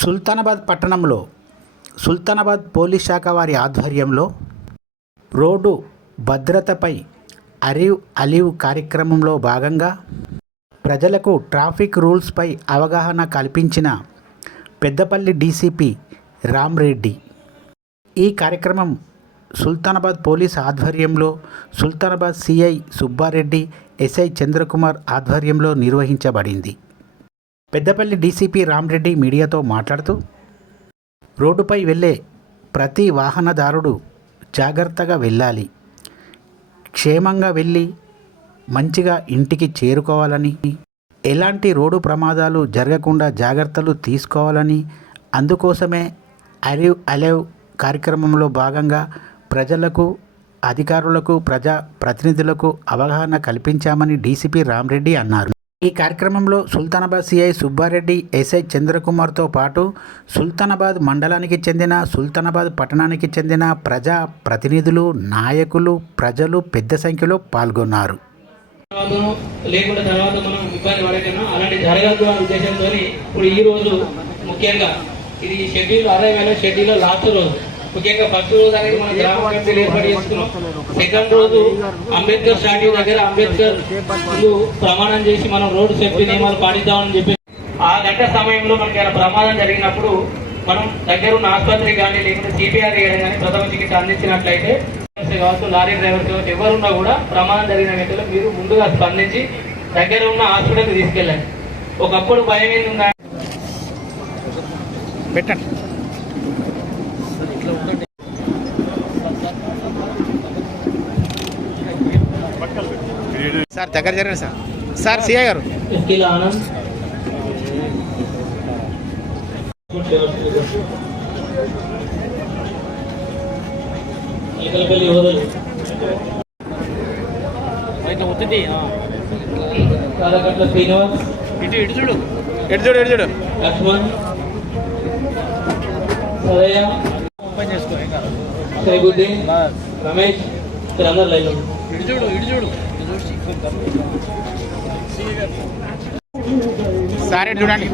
సుల్తానాబాద్ పట్టణంలో సుల్తానాబాద్ పోలీస్ శాఖ వారి ఆధ్వర్యంలో రోడ్డు భద్రతపై అలీవ్ కార్యక్రమంలో భాగంగా ప్రజలకు ట్రాఫిక్ రూల్స్పై అవగాహన కల్పించిన పెద్దపల్లి డీసీపీ రామ్రెడ్డి. ఈ కార్యక్రమం సుల్తానాబాద్ పోలీస్ ఆధ్వర్యంలో సుల్తానాబాద్ సిఐ సుబ్బారెడ్డి, ఎస్ఐ చంద్రకుమార్ ఆధ్వర్యంలో నిర్వహించబడింది. పెద్దపల్లి డీసీపీ రామ్రెడ్డి మీడియాతో మాట్లాడుతూ, రోడ్డుపై వెళ్ళే ప్రతి వాహనదారుడు జాగ్రత్తగా వెళ్ళాలి, క్షేమంగా వెళ్ళి మంచిగా ఇంటికి చేరుకోవాలని, ఎలాంటి రోడ్డు ప్రమాదాలు జరగకుండా జాగ్రత్తలు తీసుకోవాలని, అందుకోసమే అలీవ్ కార్యక్రమంలో భాగంగా ప్రజలకు, అధికారులకు, ప్రజా ప్రతినిధులకు అవగాహన కల్పించామని డీసీపీ రామ్రెడ్డి అన్నారు. ఈ కార్యక్రమంలో సుల్తానాబాద్ సిఐ సుబ్బారెడ్డి, ఎస్ఐ చంద్రకుమార్తో పాటు సుల్తానాబాద్ మండలానికి చెందిన, సుల్తానాబాద్ పట్టణానికి చెందిన ప్రజా ప్రతినిధులు, నాయకులు, ప్రజలు పెద్ద సంఖ్యలో పాల్గొన్నారు. లేకుండా తర్వాత మనం ఇబ్బంది పడకన్నా అలాంటి జరగదు అనే ఉద్దేశంతో ఇప్పుడు ఈ రోజు ముఖ్యంగా ఇది షెడ్యూల్ 60 షెడ్యూల్ లాస్ట్ రోజు, ముఖ్యంగా ఫస్ట్ రోజు అనేది మన గ్రామ కమిటీలు ఏర్పాటు చేసుకున్నాం. సెకండ్ రోజు అంబేద్కర్ స్టాట్యూ దగ్గర అంబేద్కర్ ప్రమాణం చేసి మనం రోడ్డు సేఫ్టీ నియమాలు పాటిద్దామని చెప్పి ఆ గంట సమయంలో మనకి ఏమైనా ప్రమాదం జరిగినప్పుడు మనం దగ్గర ఉన్న ఆసుపత్రి కానీ లేకుంటే సిపిఆర్ చేయడం కానీ ప్రథమ చికిత్స అందించినట్లయితే కావచ్చు, లారీ డ్రైవర్స్ కావచ్చు, ఎవరున్నా కూడా ప్రమాదం జరిగిన వ్యక్తులు మీరు ముందుగా స్పందించి దగ్గర ఉన్న హాస్పిటల్కి తీసుకెళ్ళండి. ఒకప్పుడు భయం ఏంది ఉందా పెట్టండి సార్, దగ్గర జరగండి సార్. సార్ సిఐ గారు ఆనంద్ శ్రీనివాస్, ఎటు చూడు లక్ష్మణ్, సదయ్య, సైబుద్దీన్, రమేష్, అందరు లైన్ సార్ ఇటు చూడండి.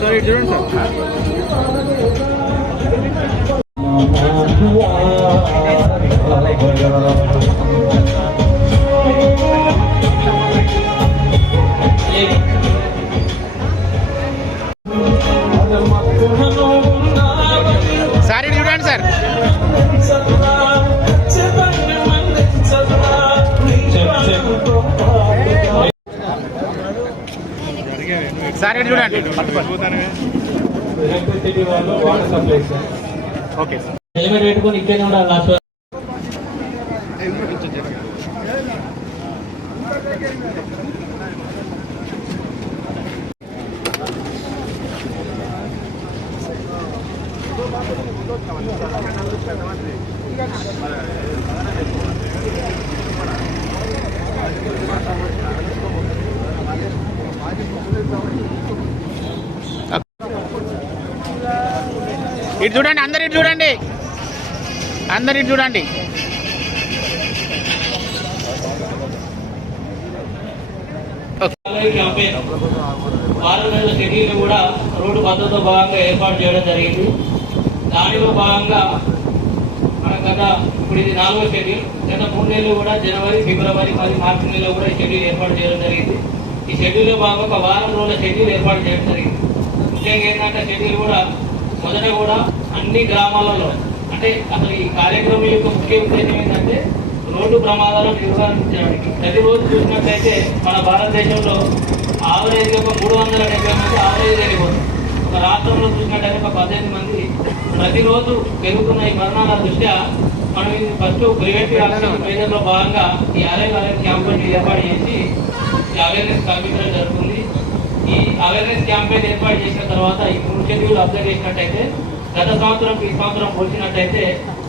సార్ ఇటు చూడండి సార్. సార్ ఇటు చూడండి సార్. సార్ ఇటు చూడండి. Okay sir. హెల్మెట్ పెట్టుకొని ఇక్కడే ఉండాలి లాస్ట్. ఇటు చూడండి, అందరు ఇటు చూడండి, అందరు ఇటు చూడండి. వారం రోజుల షెడ్యూల్ కూడా రోడ్డు భద్రతతో భాగంగా ఏర్పాటు చేయడం జరిగింది. దానిలో భాగంగా మనం ఇప్పుడు ఇది 4వ షెడ్యూల్. గత 3 నెలలు కూడా జనవరి, ఫిబ్రవరి, 10, మార్చి నెలలో కూడా ఈ షెడ్యూల్ ఏర్పాటు చేయడం జరిగింది. ఈ షెడ్యూల్లో భాగంగా వారం రోజుల షెడ్యూల్ ఏర్పాటు చేయడం జరిగింది. ముఖ్యంగా ఏంటంటే షెడ్యూల్ కూడా మొదట కూడా అన్ని గ్రామాలలో, అంటే అసలు ఈ కార్యక్రమం యొక్క ముఖ్య ఉద్దేశం ఏంటంటే రోడ్డు ప్రమాదాలను నిర్వహించడానికి. ప్రతిరోజు చూసినట్లయితే మన భారతదేశంలో ఆవరేజ్ ఒక 370 మంది ఆవరేజ్ వెళ్ళిపోతుంది. ఒక రాష్ట్రంలో చూసినట్లయితే ఒక 18 మంది ప్రతిరోజు పెరుగుతున్న ఈ మరణాల దృష్ట్యా మనం ఇది ఫస్ట్ ప్రివెంటివ్ యాక్షన్ మేజర్లో భాగంగా ఈ అవేర్నెస్ క్యాంపెయిన్ ఏర్పాటు చేసి ఈ అవేర్నెస్ కల్పించడం జరుగుతుంది. ఈ అవేర్నెస్ క్యాంపెయిన్ ఏర్పాటు చేసిన తర్వాత ఈ 3 షెడ్యూల్ అబ్జర్వ్ చేసినట్టయితే గత సంవత్సరం ఈ సంవత్సరం పోల్చినట్టయితే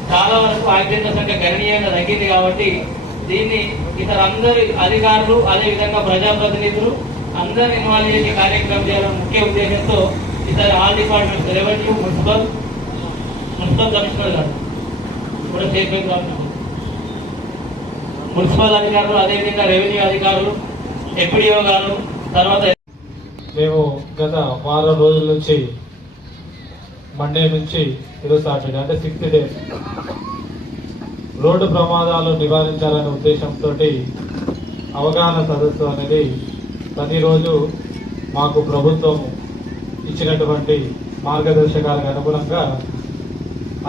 చాలా వరకు యాక్సిడెంట్ల సంఖ్య గణనీయంగా తగ్గింది. కాబట్టి దీన్ని ఇతర అందరి అధికారులు, అదేవిధంగా ప్రజాప్రతినిధులు అందరిని ఇన్వాల్వ్ చేసి కార్యక్రమం చేయాలని ముఖ్య ఉద్దేశంతో ఇతర all departments, revenue, municipal commissioner గారు కూడా స్టేట్ బ్యాంక్ మున్సిపల్ అధికారులు, అదేవిధంగా రెవెన్యూ అధికారులు, ఎంపీడీఓ గారు, తర్వాత మేము గత వారం రోజుల నుంచి మండే నుంచి ఈరోజు సాటర్డే అంటే 6th డే రోడ్డు ప్రమాదాలు నివారించాలనే ఉద్దేశంతో అవగాహన సదస్సు అనేది ప్రతిరోజు మాకు ప్రభుత్వం ఇచ్చినటువంటి మార్గదర్శకాలకు అనుగుణంగా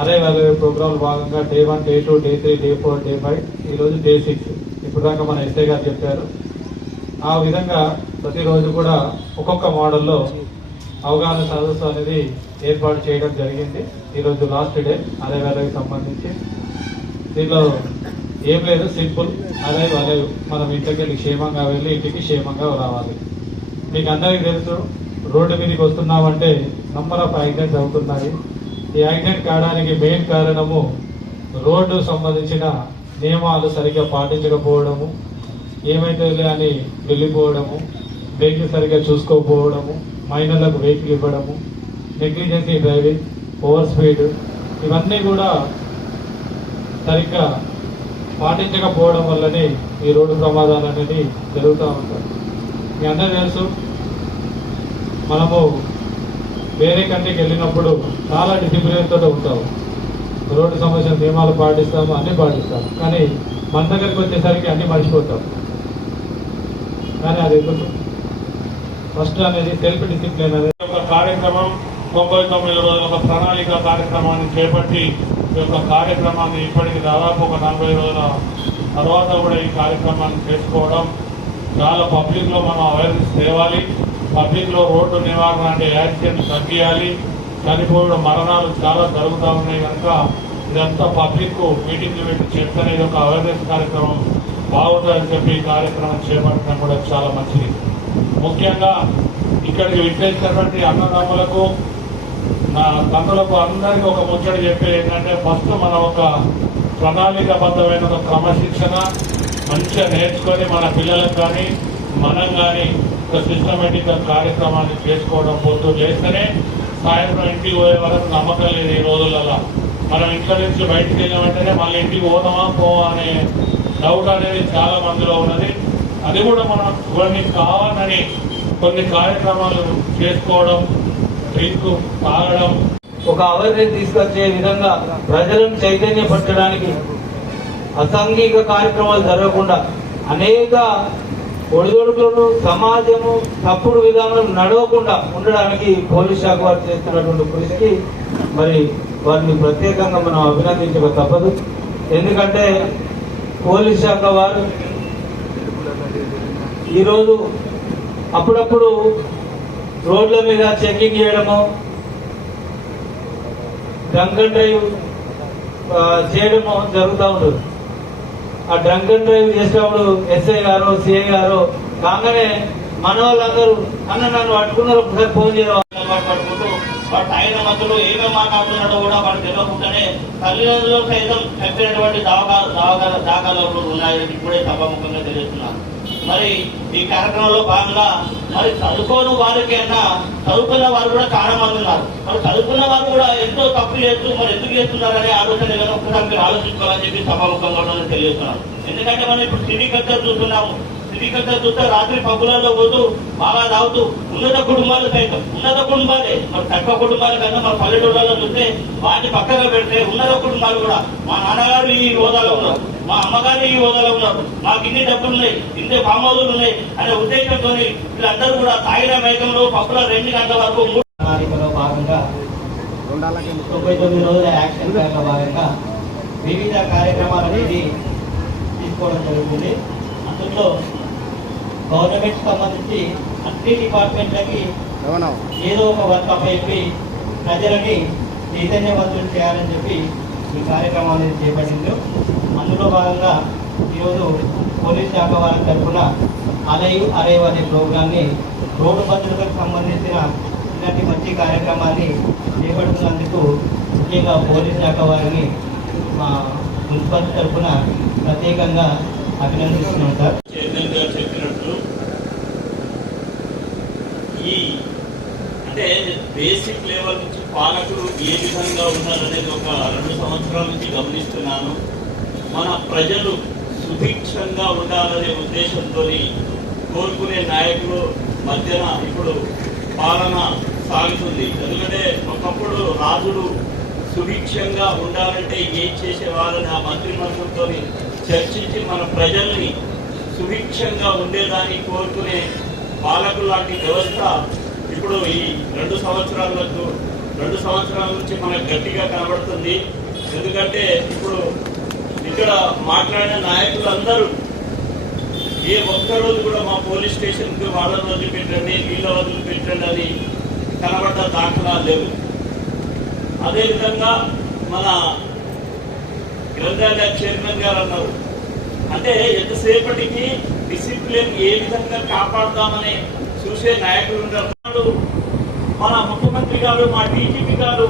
అరే వేరే ప్రోగ్రాంలు భాగంగా day 1, day 2, day 3, day 4, day 5, ఈరోజు డే 6 ఇప్పుడు దాకా మన ఎస్ఐ గారు చెప్పారు. ఆ విధంగా ప్రతిరోజు కూడా ఒక్కొక్క మోడల్లో అవగాహన సదస్సు అనేది ఏర్పాటు చేయడం జరిగింది. ఈరోజు లాస్ట్ డే అరే వేరేకి సంబంధించి. దీనిలో ఏం లేదు, సింపుల్ అరే వేరే మనం ఇంటికి క్షేమంగా వెళ్ళి ఇంటికి క్షేమంగా రావాలి. మీకు అందరికీ తెలుసు, రోడ్డు మీదకి వస్తున్నామంటే నంబర్ ఆఫ్ యాక్సిడెంట్స్ అవుతున్నాయి. ఈ యాక్సిడెంట్ కావడానికి మెయిన్ కారణము రోడ్డు సంబంధించిన నియమాలు సరిగ్గా పాటించకపోవడము, ఏమైతే అని వెళ్ళిపోవడము, వెహికల్ సరిగ్గా చూసుకోకపోవడము, మైనర్లకు వెహికల్ ఇవ్వడము, నెగ్లిజెన్సీ డ్రైవింగ్, ఓవర్ స్పీడ్, ఇవన్నీ కూడా సరిగ్గా పాటించకపోవడం వల్లనే ఈ రోడ్డు ప్రమాదాలు అనేది జరుగుతూ ఉంటాయి. మీ అందరూ తెలుసు, మనము వేరే కంట్రీకి వెళ్ళినప్పుడు చాలా డిసిప్లిన్తో ఉంటాము, రోడ్డు సంబంధించిన నియమాలు పాటిస్తాము, అన్ని పాటిస్తాము. కానీ మన దగ్గరికి వచ్చేసరికి అన్ని మర్చిపోతాం. కానీ అది ఎందుకు? ఫస్ట్ అనేది సెల్ఫ్ డిసిప్లిన్ అనేది ఒక కార్యక్రమం 99 రోజుల ఒక ప్రణాళిక కార్యక్రమాన్ని చేపట్టి ఈ యొక్క కార్యక్రమాన్ని ఇప్పటికి దాదాపు ఒక 40 రోజుల తర్వాత కూడా ఈ కార్యక్రమాన్ని చేసుకోవడం, చాలా పబ్లిక్లో మనం అవేర్నెస్ తేవాలి. పబ్లిక్లో రోడ్డు నివారణ అంటే యాక్సిడెంట్ తగ్గియాలి. చనిపోవడం, మరణాలు చాలా జరుగుతూ ఉన్నాయి కనుక ఇదంతా పబ్లిక్ మీటింగ్లు పెట్టి చెప్తేనే ఇది ఒక అవేర్నెస్ కార్యక్రమం బాగుంటుందని చెప్పి ఈ కార్యక్రమం చేపట్టడం కూడా చాలా మంచిది. ముఖ్యంగా ఇక్కడికి విచ్చేసినటువంటి అన్నదమ్ములకు, నా తమ్ములకు అందరికీ ఒక ముచ్చట చెప్పేది ఏంటంటే, ఫస్ట్ మనం ఒక ప్రణాళికాబద్ధమైన ఒక క్రమశిక్షణ మంచిగా నేర్చుకొని మన పిల్లలకు కానీ మనం కానీ ఒక సిస్టమేటిక్ కార్యక్రమాన్ని చేసుకోవడం, పొద్దు చేస్తేనే సాయంత్రం ఇంటికి పోయే వరకు నమ్మకం లేదు. ఈ రోజులలో మనం ఇంట్లో నుంచి బయటికి వెళ్ళిన వెంటనే మళ్ళీ ఇంటికి పోదామా పోవా అనే డౌట్ అనేది చాలా మందిలో ఉన్నది. అది కూడా మనం కొన్ని కావాలని కొన్ని కార్యక్రమాలు చేసుకోవడం, డ్రింక్ తాగడం, ఒక అవేర్నెస్ తీసుకొచ్చే విధంగా ప్రజలను చైతన్యపరచడానికి అసాంఘిక కార్యక్రమాలు జరగకుండా అనేక ఒడిదొడుకులను సమాజము తప్పుడు విధానం నడవకుండా ఉండడానికి పోలీస్ శాఖ వారు చేస్తున్నటువంటి కృషికి మరి వారిని ప్రత్యేకంగా మనం అభినందించక తప్పదు. ఎందుకంటే పోలీస్ శాఖ వారు ఈరోజు అప్పుడప్పుడు రోడ్ల మీద చెకింగ్ చేయడము, డ్రంక్ అండ్ డ్రైవ్ చేయడము జరుగుతూ ఉంటుంది. ఆ డ్రంక్ అండ్ డ్రైవ్ చేసేటప్పుడు ఎస్ఐ గారు, సిఐ గారు కాగానే మన వాళ్ళందరూ నన్ను పట్టుకున్నారు, ఒకసారి ఫోన్ చేయడం పట్టుకుంటూ వాడు తాగిన మధ్యలో ఏమేమి మాట్లాడుతున్నాడో కూడా వాడు తెలియకుండానే తల్లిదండ్రులు సైతం చెప్పినటువంటి దాఖలు ఉన్నాయని ఇప్పుడే సభాముఖంగా తెలుస్తున్నాను. మరి ఈ కార్యక్రమంలో భాగంగా మరి చదువుకోని వారికైనా చదువుకున్న వారు కూడా చాలా మంది ఉన్నారు. మరి చదువుకున్న వారు కూడా ఎంతో తప్పు చేస్తూ మరి ఎందుకు చేస్తున్నారనే ఆలోచన ఏదైనా ఒకసారి మీరు ఆలోచించుకోవాలని చెప్పి సభాముఖంగా తెలియజేస్తున్నాను. ఎందుకంటే మనం ఇప్పుడు సిటీ కల్చర్ చూస్తున్నాము. సిటీ కల్చర్ చూస్తే రాత్రి పబ్బులలో పోతూ బాగా తాగుతూ ఉన్నత కుటుంబాలు సైతం, ఉన్నత కుటుంబాలే మరి తక్కువ కుటుంబాల కన్నా మన పల్లెటూళ్ళలో చూస్తే వాటిని పక్కగా పెడితే ఉన్నత కుటుంబాలు కూడా మా నాన్నగారు ఈ హోదాలో ఉన్నారు, మా అమ్మగారు ఈ హోదాలో ఉన్నారు, మాకు ఇన్ని డబ్బులు ఉన్నాయి, ఇన్ని పామాదులు ఉన్నాయి అనే ఉద్దేశంతో వీళ్ళందరూ కూడా తాగిన మైకంలో పప్పుల 2 గంటల వరకు ప్రణాళికలో భాగంగా 99 రోజుల యాక్షన్ ప్లాన్ లో భాగంగా వివిధ కార్యక్రమాలు అనేది తీసుకోవడం జరుగుతుంది. అందులో గవర్నమెంట్ సంబంధించి అన్ని డిపార్ట్మెంట్లకి ఏదో ఒక వర్క్ అప్పచెప్పి ప్రజలని చైతన్యవంతులు చేయాలని చెప్పి ఈ కార్యక్రమాన్ని చేపట్టింది. అందులో భాగంగా ఈరోజు పోలీస్ శాఖ వారి తరఫున అలైవ్ అనే ప్రోగ్రాన్ని రోడ్డు భద్రతకు సంబంధించిన ఇలాంటి మంచి కార్యక్రమాన్ని చేపడుతున్నందుకు ముఖ్యంగా పోలీస్ శాఖ వారిని మా మున్సిపల్ తరఫున ప్రత్యేకంగా అభినందిస్తున్నాం సార్. చెప్పినట్టు ఈ అంటే బేసిక్ లెవెల్ నుంచి పాలకులు ఏ విధంగా ఉన్నారనేది ఒక 2 సంవత్సరాల నుంచి గమనిస్తున్నాను. మన ప్రజలు సుభిక్షంగా ఉండాలనే ఉద్దేశంతో కోరుకునే నాయకులు మధ్యన ఇప్పుడు పాలన సాగుతుంది. ఎందుకంటే ఒకప్పుడు రాజులు సుభిక్షంగా ఉండాలంటే ఏం చేసేవాళ్ళని ఆ మంత్రిమండలితో చర్చించి మన ప్రజల్ని సుభిక్షంగా ఉండేదాన్ని కోరుకునే పాలకులు లాంటి వ్యవస్థ ఇప్పుడు ఈ 2 సంవత్సరాల నుంచి మనకు గట్టిగా కనబడుతుంది. ఎందుకంటే ఇప్పుడు ఇక్కడ మాట్లాడిన నాయకులందరూ ఏ ఒక్కరోజు కూడా మా పోలీస్ స్టేషన్కి వాళ్ళని వదిలిపెట్టండి వీళ్ళ వదిలిపెట్టండి అని కనబడ్డ దాఖలాలు లేవు. అదేవిధంగా మన గ్రంథాలయ చైర్మన్ గారు అన్నారు, అంటే ఎంతసేపటికి డిసిప్లిన్ ఏ విధంగా కాపాడుతామని చూసే నాయకులు ఉన్నారు. మన ముఖ్యమంత్రి గారు మా డీజీపీ గారు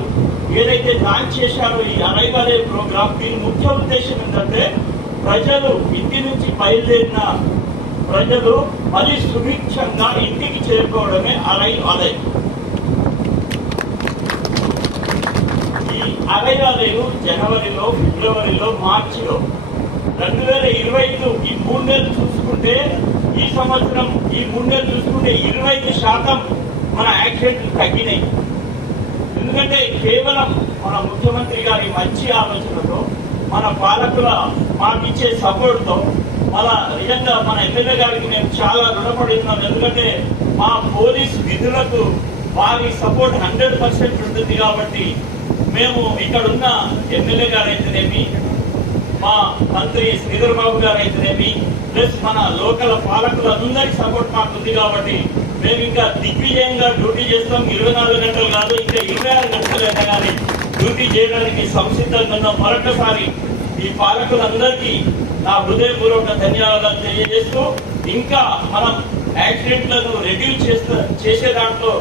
ఏదైతే లాంచ్ చేశారో ఈ అరైవల్ ప్రోగ్రామ్, దీని ముఖ్య ఉద్దేశం ఏంటంటే ప్రజలు ఇంటి నుంచి బయలుదేరిన ప్రజలు మళ్ళీ సుభిక్షంగా ఇంటికి చేరుకోవడమే అరైవల్. ఈ అరైవల్ జనవరిలో, ఫిబ్రవరిలో, మార్చిలో 2025 ఈ 3 నెలలు చూసుకుంటే, ఈ సంవత్సరం ఈ 3 నెలలు చూసుకుంటే 25% మన యాక్సిడెంట్లు తగ్గినాయి. ఎందుకంటే కేవలం మన ముఖ్యమంత్రి గారి మంచి ఆలోచనతో, మన పాలకుల మాకిచ్చే సపోర్ట్తో, నిజంగా మన ఎమ్మెల్యే గారికి మేము చాలా రుణపడి ఉన్నాం. ఎందుకంటే మా పోలీస్ విధులకు వారి సపోర్ట్ 100% ఉంటుంది. కాబట్టి మేము ఇక్కడున్న ఎమ్మెల్యే గారు అయితేనేమి, మా మంత్రి శ్రీధర్ బాబు గారు అయితేనేమి, ప్లస్ మన లోకల్ పాలకులందరి సపోర్ట్ మాకు ఉంది. కాబట్టి మేము ఇంకా దిగ్విజయంగా డ్యూటీ చేస్తాం. 24 గంటలు కాదు, ఇంకా 26 గంటలైనా కానీ డ్యూటీ చేయడానికి సంసిద్ధంగా ఉన్నాం. మరొకసారి ఈ పాలకులందరికీ నా హృదయపూర్వక ధన్యవాదాలు తెలియజేస్తూ, ఇంకా మనం యాక్సిడెంట్లను రెడ్యూస్ చేసే దాంట్లో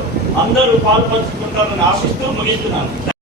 అందరూ పాల్పంచుకుంటారని ఆశిస్తూ ముగిస్తున్నాను.